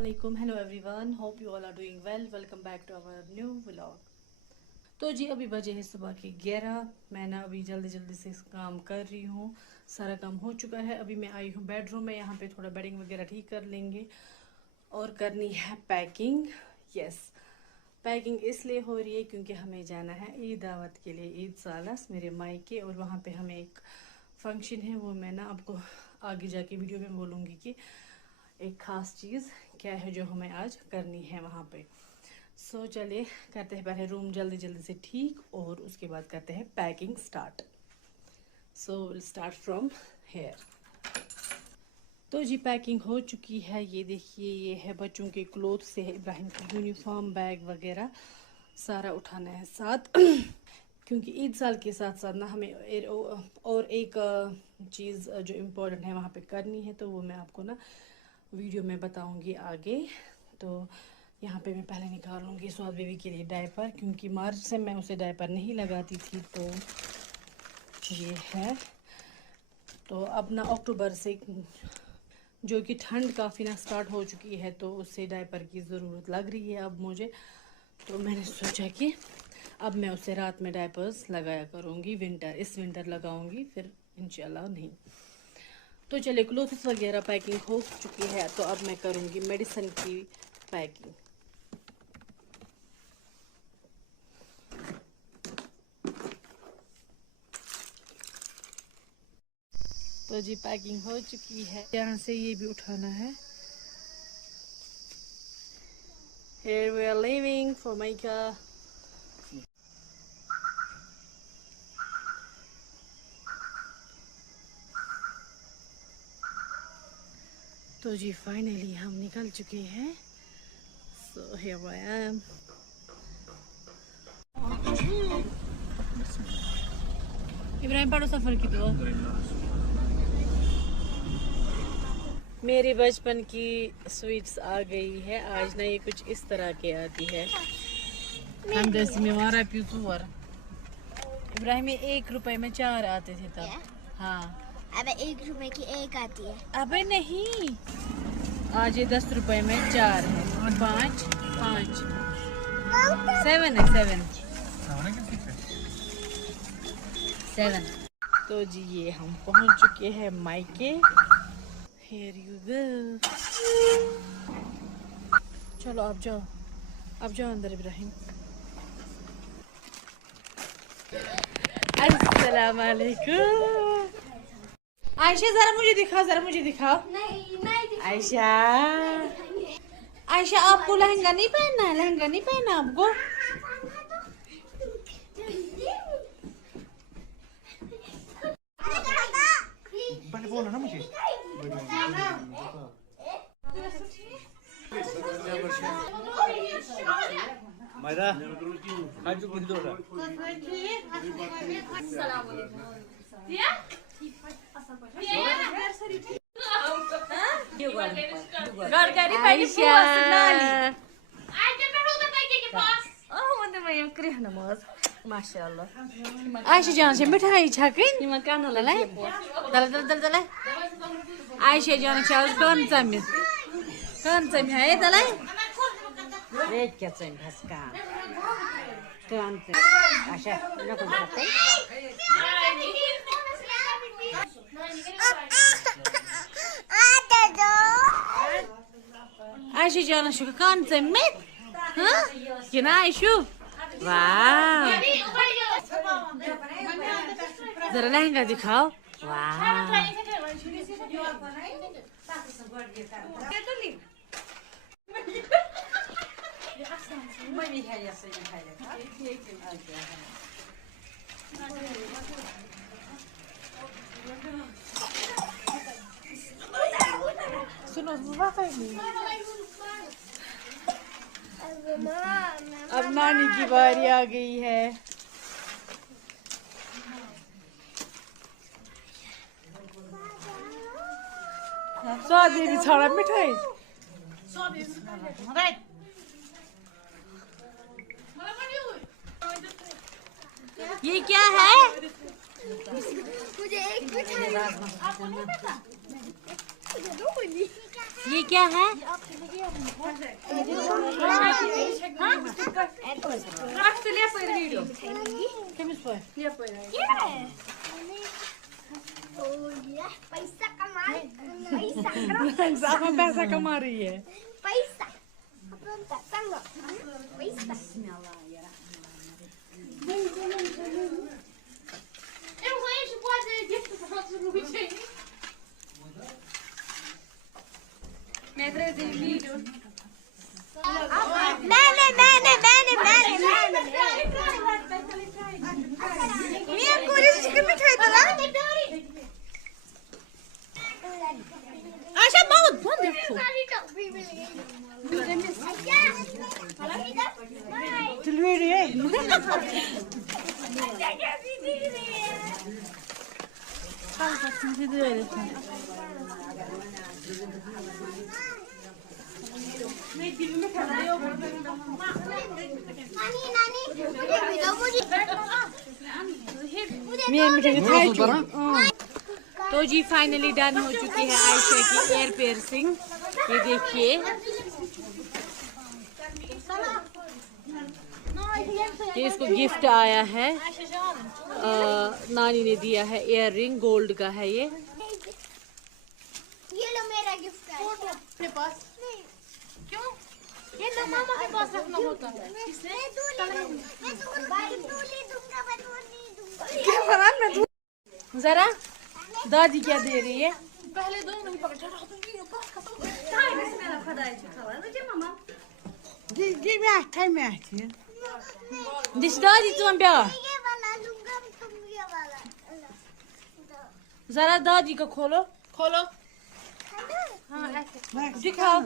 Assalamualaikum. Hello everyone. Hope you all are doing well. Welcome back to our new vlog. तो जी अभी बजे हैं सुबह के 11। मैं ना अभी जल्दी जल्दी से काम कर रही हूँ। सारा काम हो चुका है। अभी मैं आई हूँ बेडरूम में, यहाँ पे थोड़ा बेडिंग वगैरह ठीक कर लेंगे और करनी है पैकिंग। यस, पैकिंग इसलिए हो रही है क्योंकि हमें जाना है ईद दावत के लिए, ईद सालस मेरे मायके, और वहाँ पे हमें एक फंक्शन है। वो मैं ना आपको आगे जाके वीडियो में बोलूँगी कि एक ख़ास चीज़ क्या है जो हमें आज करनी है वहाँ पे। सो चलिए करते हैं पहले रूम जल्दी जल्दी से ठीक, और उसके बाद करते हैं packing start. So will start from here. तो जी पैकिंग हो चुकी है। ये देखिए, ये है बच्चों के क्लोथ से है, इब्राहिम की यूनिफॉर्म, बैग वगैरह सारा उठाना है साथ क्योंकि ईद साल के साथ साथ ना हमें और एक चीज़ जो इम्पोर्टेंट है वहाँ पे करनी है, तो वो मैं आपको ना वीडियो में बताऊंगी आगे। तो यहाँ पे मैं पहले निकालूंगी स्वाद बेबी के लिए डायपर, क्योंकि मार्च से मैं उसे डायपर नहीं लगाती थी। तो ये है, तो अब ना अक्टूबर से जो कि ठंड काफ़ी ना स्टार्ट हो चुकी है, तो उससे डायपर की ज़रूरत लग रही है अब मुझे। तो मैंने सोचा कि अब मैं उसे रात में डायपर्स लगाया करूँगी। इस विंटर लगाऊंगी, फिर इंशाल्लाह नहीं। तो चलिए क्लोथ्स वगैरह पैकिंग हो चुकी है, तो अब मैं करूँगी मेडिसिन की पैकिंग। तो जी पैकिंग हो चुकी है। यहाँ से ये भी उठाना है। Here we are leaving for Maika. तो जी फाइनली हम निकल चुके हैं। So here I am. Ibrahim पढ़ो सफर की दुआ। मेरी बचपन की स्वीट्स आ गई है आज ना, ये कुछ इस तरह के आती है। हम जैसे में वारा प्यूर इब्राहिम में 1 रुपए में 4 आते थे तब। हाँ, अब 1 रुपए की 1 आती है। अबे नहीं, आज ये 10 रुपए में 4 है। 5 5 7 है, 7। तो जी ये हम पहुंच चुके हैं मायके। Here you go. चलो अब जाओ अंदर इब्राहिम। अस्सलाम वालेकुम। आयशा जरा मुझे दिखाओ। नहीं आयशा आपको लहंगा नहीं पहनना आपको। बोला ना मुझे। माशाल्लाह आयशा जान से मिठाई छकन दल आयशा जान आज कौन चम है तले आयशा जान शु कौन चम में कि ना आयशु। वाह, जरा लहंगा दिखाओ। वाह, सुनो अब नानी की बारी आ गई है। स्वाद भी छाड़ा मिठाई। ये क्या है? मुझे एक मिठाई ये क्या है? पैसा कमा पैसा पैसा कमा रही है। पैसा पैसा Eu vou encher pode gift para outros no vídeo. मैं वीडियो मैंने मैं कोरियन चिकन मिठाई दला आशा बहुत wonderful. तो जी फाइनली डन हो चुकी है आयशा की एयर पियर्सिंग। ये देखिए, ये इसको गिफ्ट आया है, नानी ने दिया है। इयर रिंग गोल्ड का है ये। लो मेरा गिफ्ट है अपने पास नहीं क्यों ये तो मामा के पास रखना होता है मैं दूंगा क्या फरा मैं जरा दादी क्या दे रही है? पहले दो नहीं पकड़ दिस दादी तुम प्या ये वाला लूंगा तुम ये वाला जरा दादी का खोलो दिखाओ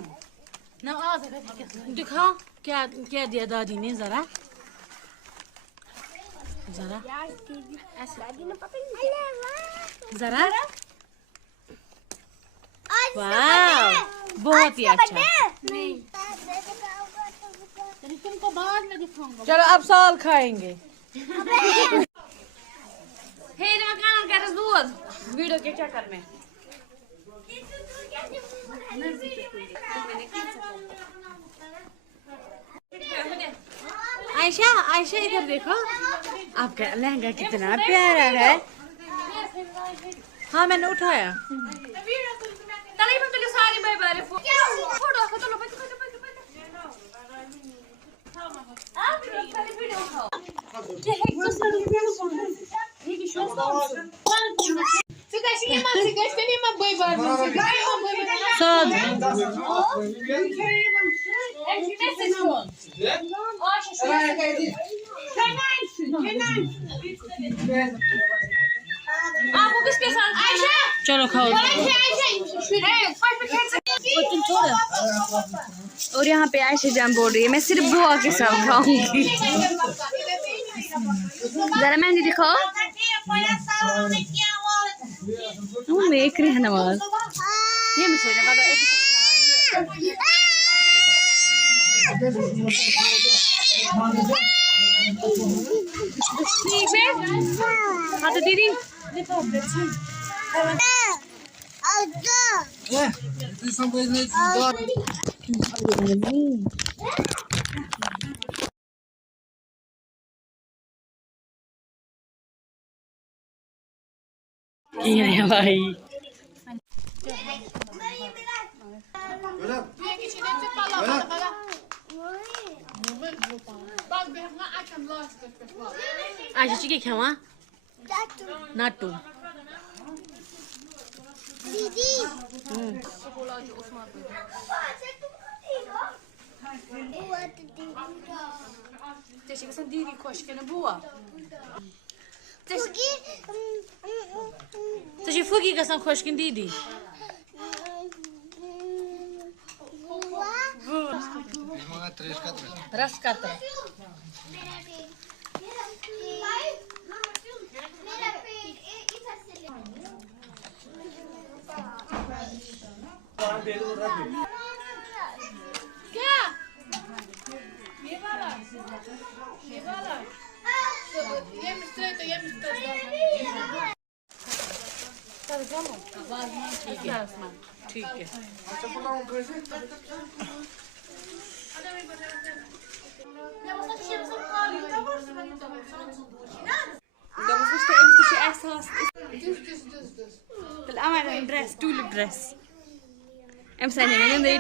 दिखाओ क्या क्या दिया दादी ने, जरा जरा जरा वाह बहुत ही अच्छा। तुमको बाद में दिखाऊंगा। चलो अब साल खाएंगे। वीडियो के चक्कर में आयशा आयशा इधर देखो, आपका लहंगा कितना प्यारा है। हाँ मैंने उठाया। चलो खाओ। और यहाँ पे आयशा जान बोल रही है मैं सिर्फ बुआ के साथ खाऊंगी। जरा मेहंदी दिखाओ। देख रहे हैं नवाज ये मुझे हाँ तो दीदी ये भाई आयशा चिके खावा नाटू दीदी दीदी खुश के बुआ फुगी गसान खुश किन दीदी रस कतरा क्या ठीक है। ड्रेस टूलिप ड्रेस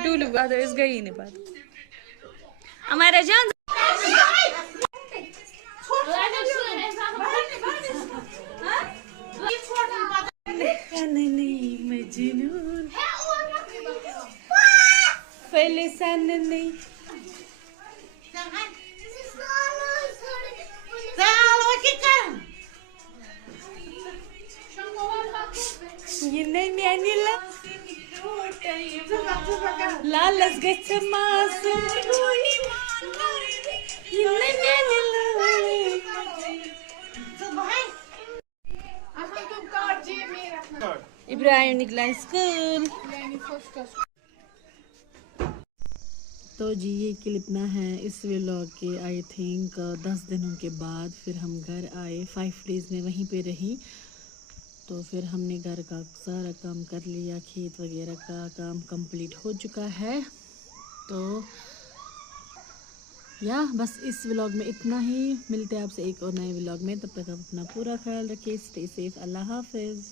टूलिप गई नहीं बात हमारा जान मजनून पहले सन नहीं ये नहीं लालच गच्छ मासूम इब्राहिम निकला स्कूल। तो जी ये क्लिप ना है इस व्लॉग के आई थिंक 10 दिनों के बाद फिर हम घर आए। 5 डेज़ में वहीं पे रही, तो फिर हमने घर का सारा काम कर लिया, खेत वगैरह का काम कंप्लीट हो चुका है। तो या बस इस व्लॉग में इतना ही। मिलते हैं आपसे एक और नए व्लॉग में, तब तक आप अपना पूरा ख्याल रखिए। Stay safe. अल्लाह हाफिज़।